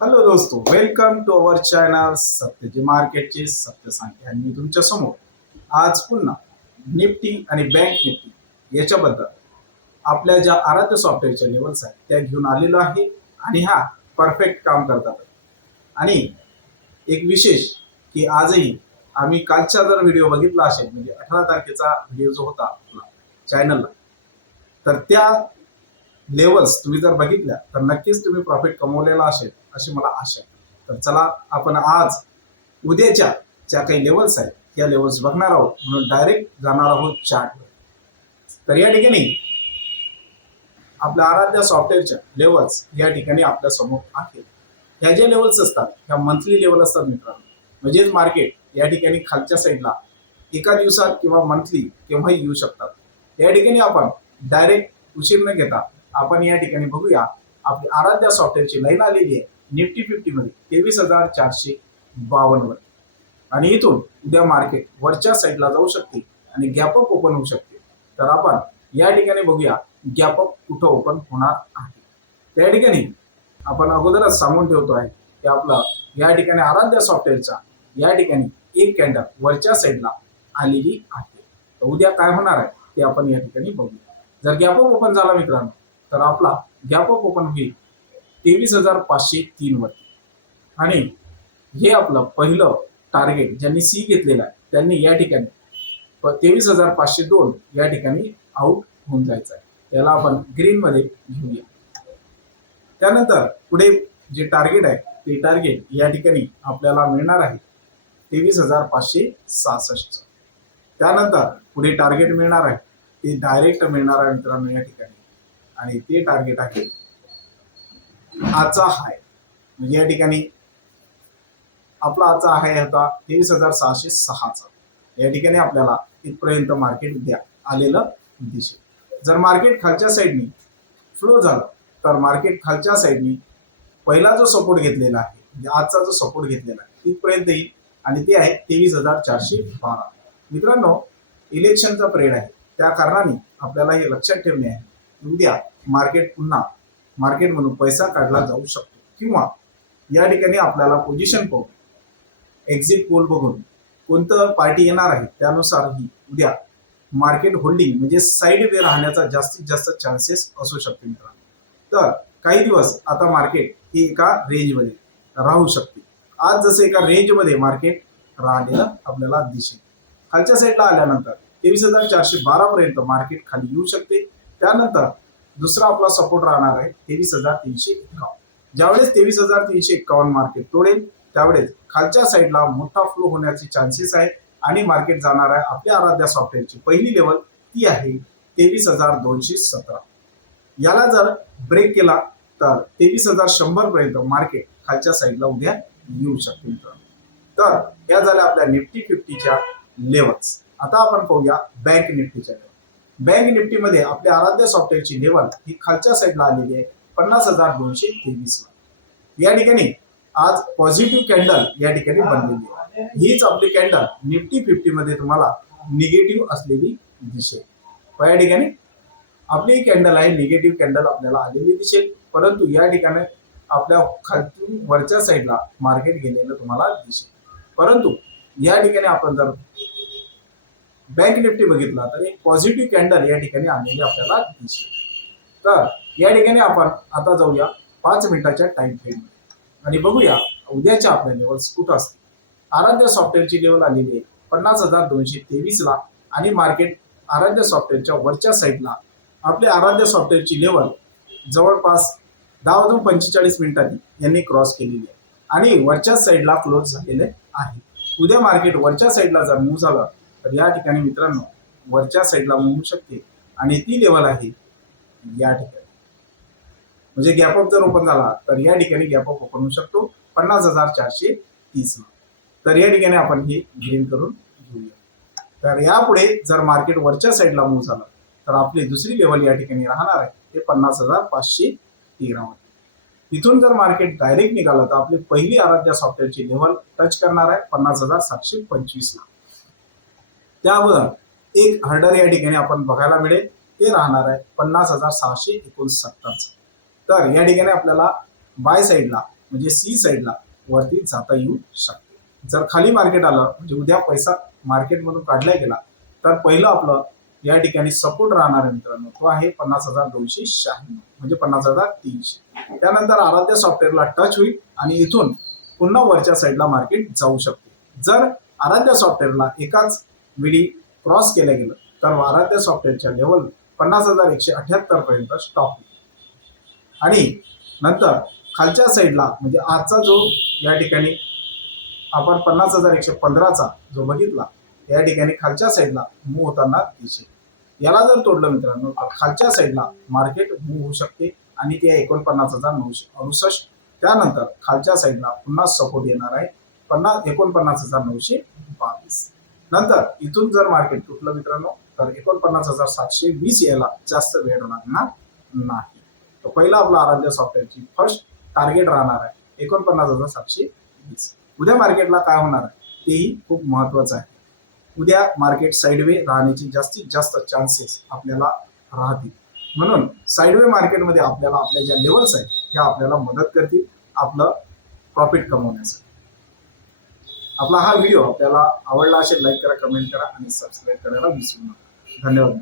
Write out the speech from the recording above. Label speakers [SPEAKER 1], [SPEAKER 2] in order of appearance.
[SPEAKER 1] Hello दोस्तो welcome to our channel Satyaji मार्केटचे सत्य सांगते आणि मी तुमच्यासमोर. आज पुन्हा निफ्टी आणि बँक निफ्टी याच्याबद्दल आपल्या ज्या आराध्य सॉफ्टवेअरच्या लेवल्स आहेत त्या घेऊन आलेलो आहे आणि हा परफेक्ट काम करतात. आणि एक विशेष की आजही आम्ही कालचा जर व्हिडिओ बघितला असेल म्हणजे अठरा तारखेचा व्हिडिओ जो होता आपला चॅनलला तर त्या लेवल्स तुम्ही जर बघितल्या तर नक्कीच तुम्ही प्रॉफिट कमवलेला असेल अशी मला आशा आहे. तर चला आपण आज उद्याच्या ज्या काही लेवल्स आहेत त्या लेवल्स बघणार आहोत. म्हणून डायरेक्ट जाणार आहोत चार्टवर तर या ठिकाणी आपल्या आराध्या सॉफ्टवेअरच्या लेवल्स या ठिकाणी आपल्यासमोर आहेत. ह्या ज्या लेवल्स असतात ह्या मंथली लेवल असतात मित्रांनो. म्हणजेच मार्केट या ठिकाणी खालच्या साईडला एका दिवसात किंवा मंथली केव्हाही येऊ शकतात. या ठिकाणी आपण डायरेक्ट उशीर न घेता. आपण या ठिकाणी बघूया. आपली आराध्या सॉफ्टवेअरची लाईन आलेली आहे निफ्टी फिफ्टी मध्ये तेवीस हजार चारशे बावन्न वर. आणि इथून उद्या मार्केट वरच्या साईडला जाऊ शकते आणि गॅपअप ओपन होऊ शकते. तर आपण या ठिकाणी बघूया गॅपअप कुठं ओपन होणार आहे. त्या ठिकाणी आपण अगोदरच सांगून ठेवतो आहे की आपलं या ठिकाणी आराध्य सॉफ्टवेअरचा या ठिकाणी एक कॅन्डल वरच्या साईडला आलेली आहे. तर उद्या काय होणार आहे ते आपण या ठिकाणी बघूया. जर गॅपअप ओपन झाला मित्रांनो तर आपला गॅप ऑफ ओपन होईल तेवीस हजार पाचशे तीन वरती. आणि हे आपलं पहिलं टार्गेट ज्यांनी सी घेतलेलं आहे त्यांनी या ठिकाणी तेवीस हजार पाचशे दोन या ठिकाणी आउट होऊन जायचं आहे. याला आपण ग्रीनमध्ये घेऊया. त्यानंतर पुढे जे टार्गेट आहे ते टार्गेट या ठिकाणी आपल्याला मिळणार आहे तेवीस हजार पाचशे सहासष्ट. त्यानंतर पुढे टार्गेट मिळणार आहे ते डायरेक्ट मिळणार आहे मित्रांनो या ठिकाणी. आणि ते टार्गेट आहे. आजचा हाय. म्हणजे या ठिकाणी आपला आजचा हाय होता तेवीस हजार सहाशे सहाचा. या ठिकाणी आपल्याला इथपर्यंत मार्केट द्या आलेलं दिसेल. जर मार्केट खालच्या साईडनी फ्लो झालं तर मार्केट खालच्या साईडनी पहिला जो सपोर्ट घेतलेला आहे म्हणजे आजचा जो सपोर्ट घेतलेला आहे तिथपर्यंत येईल. आणि ते आहे तेवीस हजार चारशे बारा. मित्रांनो इलेक्शनचा पिरियड आहे. त्या कारणाने आपल्याला हे लक्षात ठेवणे आहे. उद्या मार्केट पुन्हा मार्केटमधून पैसा काढला जाऊ शकतो. किंवा या ठिकाणी आपल्याला पोझिशन पाहून एक्झिट पोल बघून कोणतं पार्टी येणार आहे त्यानुसार ही उद्या मार्केट होल्डिंग म्हणजे साईड वे राहण्याचा जास्तीत जास्त चान्सेस असू शकते मित्रांनो. तर काही दिवस आता मार्केट ही एका रेंजमध्ये राहू शकते. आज जसं एका रेंजमध्ये मार्केट राहिलेलं आपल्याला दिसेल. खालच्या साईडला आल्यानंतर तेवीस हजार चारशे बारापर्यंत मार्केट खाली येऊ शकते. त्यानंतर दुसरा आपला सपोर्ट राहणार आहे तेवीस हजार तीनशे एकावन्न. ज्यावेळेस तेवीस हजार तीनशे एकावन्न मार्केट तोडेल त्यावेळेस खालच्या साईडला मोठा फ्लो होण्याचे चान्सेस आहे आणि मार्केट जाणार आहे आपल्या आराध्या सॉफ्टवेअरची पहिली लेवल ती आहे तेवीस हजार दोनशे सतरा. याला जर ब्रेक केला तर तेवीस हजार शंभर पर्यंत मार्केट खालच्या साईडला उद्या येऊ शकते मित्रांनो तर या झाल्या आपल्या निफ्टी फिफ्टीच्या लेवल्स आता आपण पाहूया बँक निफ्टीच्या लेवल बँक निफ्टीमध्ये आपल्या आराध्य सॉफ्टवेअरची लेवल ही खालच्या साईडला आलेली आहे पन्नास हजार दोनशे तेवीस या ठिकाणी आज पॉझिटिव्ह कॅन्डल या ठिकाणी बनलेली आहे. हीच आपली कॅन्डल निफ्टी फिफ्टी मध्ये तुम्हाला निगेटिव्ह असलेली दिसेल. या ठिकाणी आपली कॅन्डल आहे निगेटिव्ह कॅन्डल आपल्याला आलेली दिसेल. परंतु या ठिकाणी आपल्या खालतून वरच्या साईडला मार्केट गेलेलं तुम्हाला दिसेल. परंतु या ठिकाणी आपण जर बँक निफ्टी बघितला तर एक पॉझिटिव्ह कॅन्डल या ठिकाणी आलेली आपल्याला दिसते तर या ठिकाणी आपण आता जाऊया पाच मिनिटाच्या टाइम फ्रेम आणि बघूया उद्याच्या आपल्या लेवल्स कुठं असतील. आराध्य सॉफ्टवेअरची लेवल आलेली आहे पन्नास हजार दोनशे तेवीसला आणि मार्केट आराध्य सॉफ्टवेअरच्या वरच्या साईडला आपले आराध्य सॉफ्टवेअरची लेवल जवळपास दहा वाजून पंचेचाळीस मिनिटांनी यांनी क्रॉस केलेली आहे. आणि वरच्या साईडला क्लोज झालेले आहे. उद्या मार्केट वरच्या साईडला जर मूव्ह झालं तर या ठिकाणी मित्रांनो वरच्या साईडला होऊ शकते. आणि ती लेवल आहे या ठिकाणी. म्हणजे गॅपअप जर ओपन झाला तर या ठिकाणी गॅपअप ओपन होऊ शकतो. पन्नास हजार चारशे तीस तर या ठिकाणी आपण हे ग्रीन करून घेऊया. तर यापुढे जर मार्केट वरच्या साईडला मूव्ह झालं तर आपली दुसरी लेवल या ठिकाणी राहणार आहे. ते पन्नास हजार पाचशे तेरामध्ये इथून जर मार्केट डायरेक्ट निघालं तर आपली पहिली आराध्या सॉफ्टवेअरची लेवल टच करणार आहे पन्नास हजार सातशे पंचवीसला त्यावर एक हर्डर या ठिकाणी आपण बघायला मिळेल. ते राहणार आहे पन्नास हजार सहाशे एकोणसत्तरचं. तर या ठिकाणी आपल्याला बाय साईडला म्हणजे सी साईडला वरती जाता येऊ शकते. जर खाली मार्केट आलं म्हणजे उद्या पैसा मार्केटमधून काढला गेला तर पहिलं आपलं या ठिकाणी सपोर्ट राहणार आहे मित्रांनो. तो आहे पन्नास हजार दोनशे शहाण्णव म्हणजे पन्नास हजार तीनशे. त्यानंतर आराध्य सॉफ्टवेअरला टच होईल आणि इथून पुन्हा वरच्या साईडला मार्केट जाऊ शकते. जर आराध्य सॉफ्टवेअरला एकाच विडी क्रॉस केलं गेलं. तर आराध्य सॉफ्टवेअरच्या लेवल पन्नास हजार एकशे अठ्याहत्तर पर्यंत स्टॉप आणि नंतर खालच्या साईडला म्हणजे आजचा जो या ठिकाणी आपण पन्नास हजार एकशे पंधराचा जो बघितला या ठिकाणी खालच्या साईडला मूव होताना दिसेल. याला जर तोडलं मित्रांनो तर खालच्या साईडला मार्केट मूव होऊ शकते आणि ते एकोणपन्नास हजार नऊशे अडुसष्ट. त्यानंतर खालच्या साईडला पुन्हा सपोर्ट येणार आहे पन्नास एकोणपन्नास हजार नऊशे बावीस. नंतर इथून जर मार्केट तुटलं मित्रांनो तर एकोणपन्नास हजार सातशे वीस यायला जास्त वेळ लागणार नाही. तर पहिला आपला आराध्य सॉफ्टवेअरची फर्स्ट टार्गेट राहणार आहे एकोणपन्नास हजार सातशे वीस. उद्या मार्केटला काय होणार आहे? तेही खूप महत्वाचं आहे. उद्या मार्केट साईडवे राहण्याचे जास्तीत जास्त चान्सेस आपल्याला राहतील. म्हणून साईडवे मार्केटमध्ये आपल्याला आपल्या ज्या लेवल्स आहेत ह्या आपल्याला मदत करतील आपलं प्रॉफिट कमवण्यासाठी. आपला हा व्हिडिओ आपल्याला आवडला असेल लाईक करा कमेंट करा आणि सबस्क्राईब करायला विसरू नका. धन्यवाद